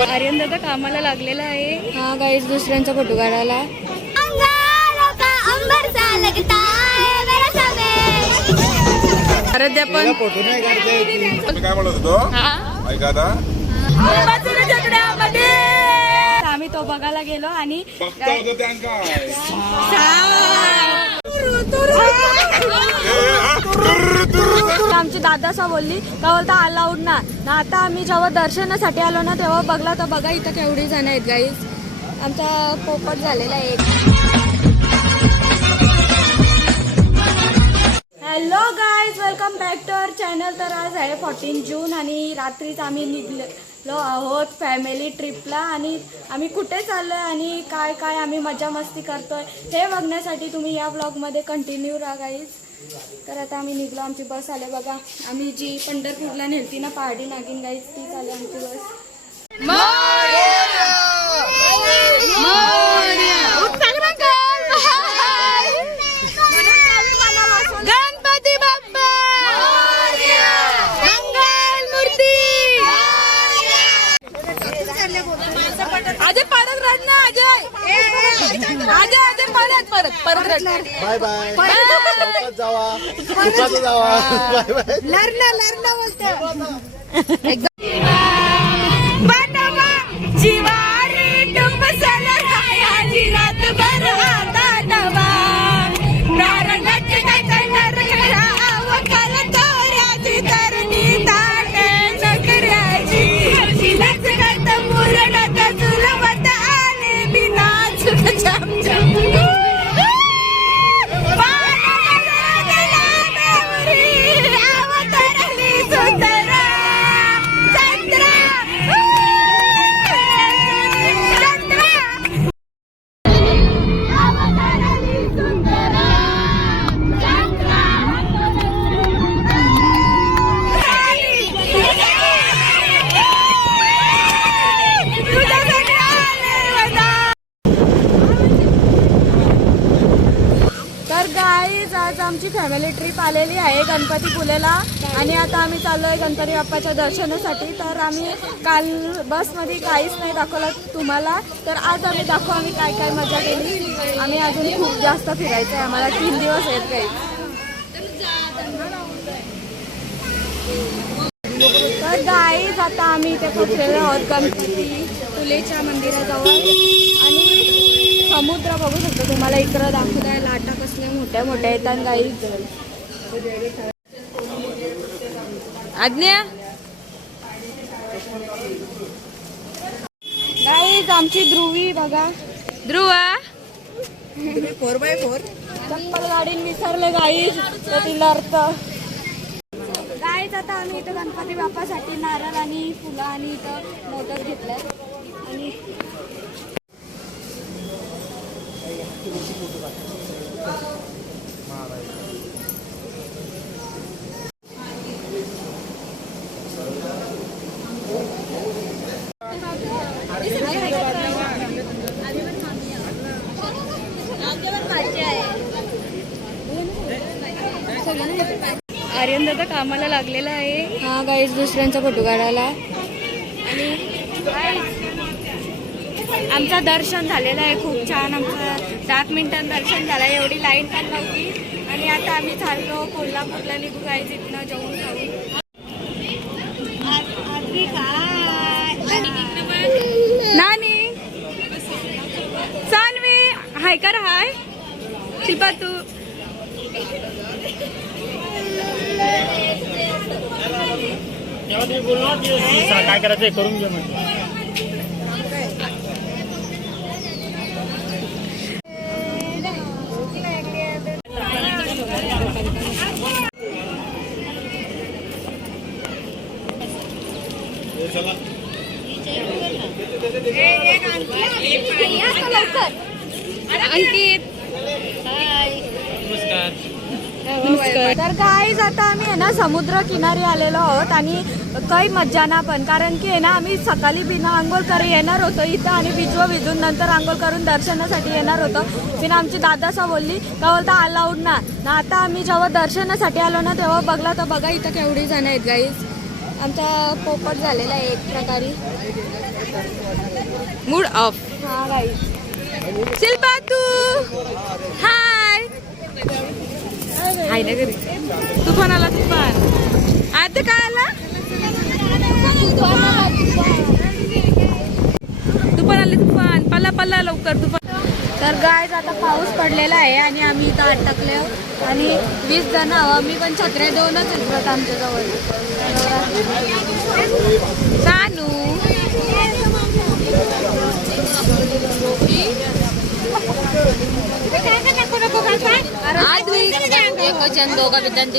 आर्यन दादा कामाला लागलेला आहे. हा गाईज दुसऱ्यांचा फोटो काढायला. अंगारों का अंबर सा लगता है मेरा समय आराध्या पण. फोटो नाही काढता येत. मी काय म्हणत होतो? ऐका आता. आम्ही तो बघायला गेलो आणि बघता दादासा बोलली का बोलता अलाउड ना ना आता आम्ही जेव्हा दर्शनासाठी आलो ना तेव्हा बघला तर बघा इथं केवढी जण आहेत गाईज आमचा पोपट झालेला आहे. Hello guys welcome back to our channel तर आज आहे फोर्टीन जून आणि रात्रीच आम्ही निघलो आहोत फॅमिली ट्रिपला आणि आम्ही कुठे चाललो आहे आणि काय काय आम्ही मजा मस्ती करतोय हे बघण्यासाठी तुम्ही या ब्लॉगमध्ये कंटिन्यू राहा गाईज तर आता आम्ही निघलो. आमची बस आले बघा. आम्ही जी पंढरपूरला नेलती ना पहाडी नागिन गाईज ती चालू आमची बस गणपती बाप्पा मंगल मूर्ती अजय परत रड ना अजय. अजय अजय परत परत परत रड. Bye bye. सुखात जावा. सुखात जावा. Bye bye. बनवा फॅमिली ट्रिप आलेली आहे गणपती फुलेला आणि आता आम्ही चाललो आहे गणपती बाप्पाच्या दर्शनासाठी. तर आम्ही काल बसमध्ये काहीच नाही दाखवलं तुम्हाला. तर आज आम्ही दाखवू आम्ही काय काय मजा केली. आम्ही अजून खूप जास्त फिरायचं आहे आम्हाला तीन दिवस आहेत काही. तर गाईज आता आम्ही इथे पोचलेलो आहोत गणपती फुलेच्या मंदिराजवळ. आणि समुद्र बघू शकतो. तुम्हाला इकडं आहे लाटा कसल्या मोठ्या मोठ्या येतात गाईज आज्ञा? गाईज आमची ध्रुवी बघा. ध्रुवा? चप्पल गाडी विसरले गाईज तर तिला अर्थ. गाईज आता आम्ही इथं गणपती बाप्पासाठी नारळ आणि फुलं आणि इथं मोदक घेतलं आणि आर्यन दादा कामाला लागलेला आहे. हा गाईज दुसऱ्यांचा फोटो काढायला. आमचं दर्शन झालेलं आहे. खूप छान आमचं सात मिनिटांत दर्शन झालं. एवढी लाईन पण नव्हती. आणि आता आम्ही चाललो कोल्हापूरला निघू गाईज इथनं जेवून खाऊ. नानी. सानवी हाय कर हाय. शिल्पा तू. काय करायचं करून घे अंकित तर गाईज आता आम्ही आहे ना समुद्र किनारी आलेलो आहोत आणि काही मज्जा ना पण कारण की आहे ना आम्ही सकाळी बिना आंघोळ करी येणार होतो. इथं आणि भिजवा भिजून नंतर आंघोळ करून दर्शनासाठी येणार होतो. तिने आमची दादासा बोलली का बोलता अलाउड ना. ना आता आम्ही जेव्हा दर्शनासाठी आलो ना तेव्हा बघला तर बघा इथं केवढी जण आहेत गाईज आमचा पोपट झालेला आहे एक प्रकारे. मूड ऑफ हा गाई शिल्पा तू हाय हाय ना घरी. तू पण आला तू पण आता काय आला? तू पण आले. तू पण पल्ला पल्ला लवकर. तू तर गाय आता पाऊस पडलेला आहे आणि आम्ही इथं अटकले आहोत. आणि वीस जण आहोत. आम्ही पण छत्र्या दोनच उतरत आमच्या जवळ सानू दोघा बिचान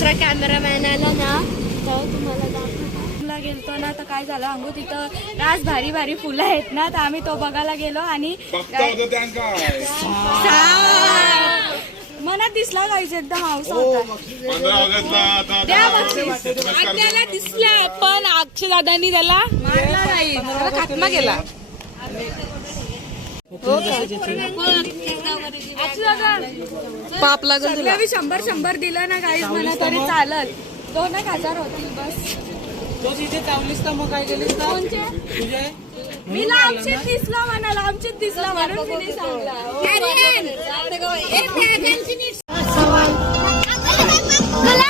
दुसरा कॅमेरामॅन आला ना तेव्हा तुम्हाला दाखवतो. ला गेलतो ना तर काय झालं अंगू तिथं रास भारी भारी फुलं आहेत ना तर आम्ही तो बघायला गेलो आणि मनात दिसला गाईच एकदम त्याला दिसला पण अक्षय दादांनी त्याला मारला नाही. त्याला खात्मा केला. पाप लागल तुला सगळ्या शंभर शंभर दिलं ना गाईज म्हणा तरी चालत दोन एक हजार होतील बस कोणचे? मी लांबचीच दिसला म्हणाला आमचीच दिसला म्हणून मी नाही सांगला गुलाबी साडी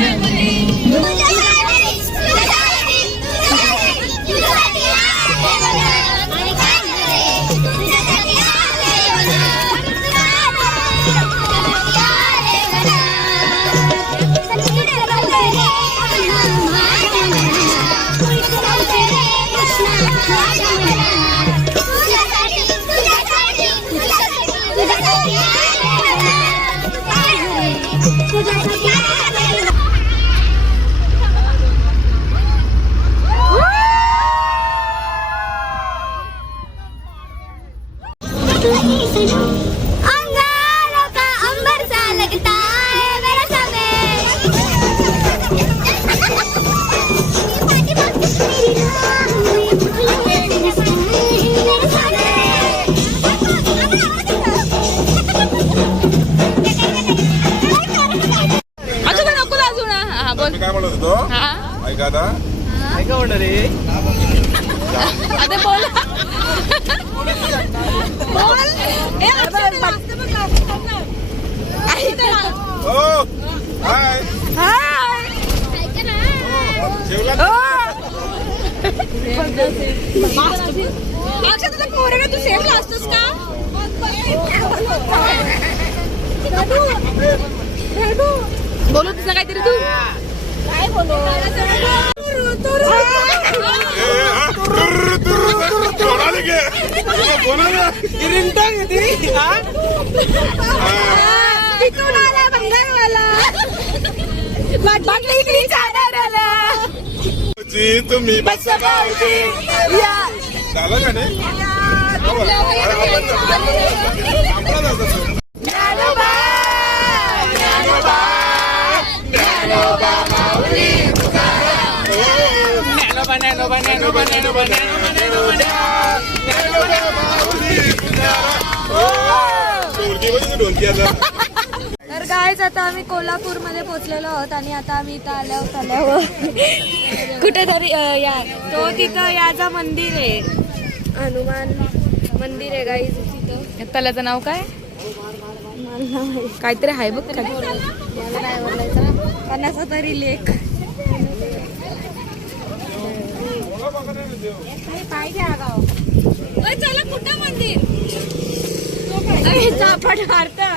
ना. हो हाय हाय. जेवला हो. अक्षर तुझा पोरगा तू सेम लाजतोस का बोलू तुझं काहीतरी तू काय बोलू तिथून आला बंगालवाला. बाटली इकडे चालणाऱ्याला जी तुम्ही बसा गावचे. झालं का नाही? ढोलकी आता. गायच आता आम्ही कोल्हापूरमध्ये पोहोचलेलो आहोत आणि आता आम्ही इथं आल्यावर आल्यावर कुठेतरी या तो तिथं याचा मंदिर आहे. हनुमान मंदिर आहे गाईज तिथं. तल्याचं नाव काय? काहीतरी आहे बघ बोलायचं कोणाचा तरी लेख. कुठं मंदिर? चापट मारता.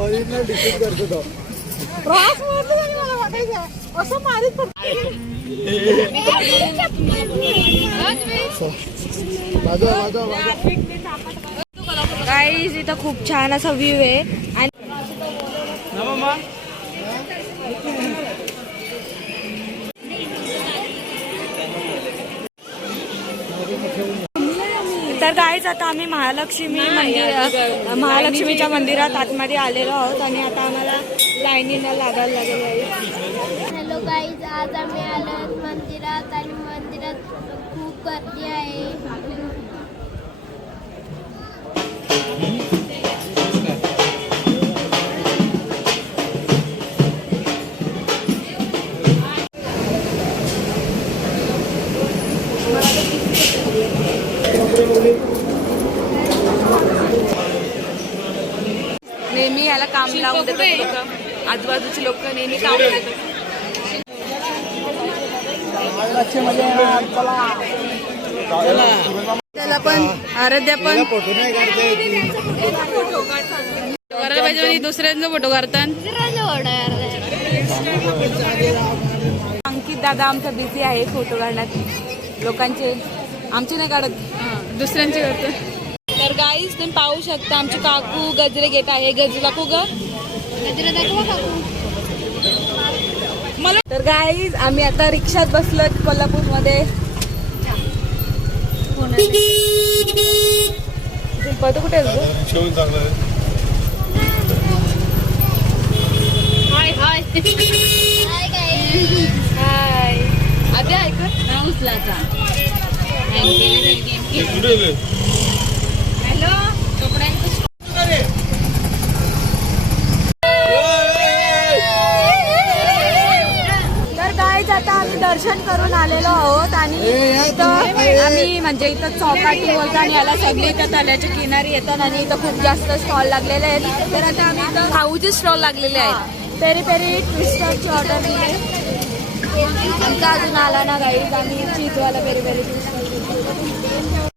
ओरिजिनल डिस्ट्रिक्ट करतो तो. वाजवा वाजवा वाजवा. गाईज इथं खूप छान असा व्ह्यू आहे. आणि तर गाईज आता आम्ही महालक्ष्मी मंदिर महालक्ष्मीच्या मंदिरात आतमध्ये आलेलो आहोत आणि आता आम्हाला लाईनीला लागायला लागेल आहे. हॅलो गाईज आज आम्ही आलो आहोत मंदिरात आणि मंदिरात खूप गर्दी आहे. नेहमी काम त्याला पण आराध्या पण. फोटो नाही काढता येत करायला पाहिजे म्हणजे दुसऱ्यांचा फोटो काढतात. अंकित दादा आमचा बिझी आहे फोटो काढण्यात. लोकांचे. आमचे नाही काढत. दुसऱ्यांचे करतो. तर गाईज तुम्ही पाहू शकता आमची काकू गजरे घेत आहे. गजरे दाखवू ग गजरा दाखवा काकू. तर गाईज आम्ही आता रिक्षात बसलो कोल्हापूरमध्ये. पद कुठे. हाय हाय हाय ऐकत उचलाचा हे कुठे आहे? हॅलो तर गाईज आता आम्ही दर्शन करून आलेलो आहोत आणि इथं आम्ही म्हणजे इथं चौपाटी बोलता आणि याला सगळी इथं तल्याच्या किनारी येतात आणि इथं खूप जास्त स्टॉल लागलेले आहेत. तर आता आम्ही इथं खाऊचे स्टॉल लागलेले आहेत. पेरी पेरी ट्विस्टरची ऑर्डर दिली आमचा अजून आला ना गाईज आम्ही चीजवाला पेरी पेरी ट्विस्टर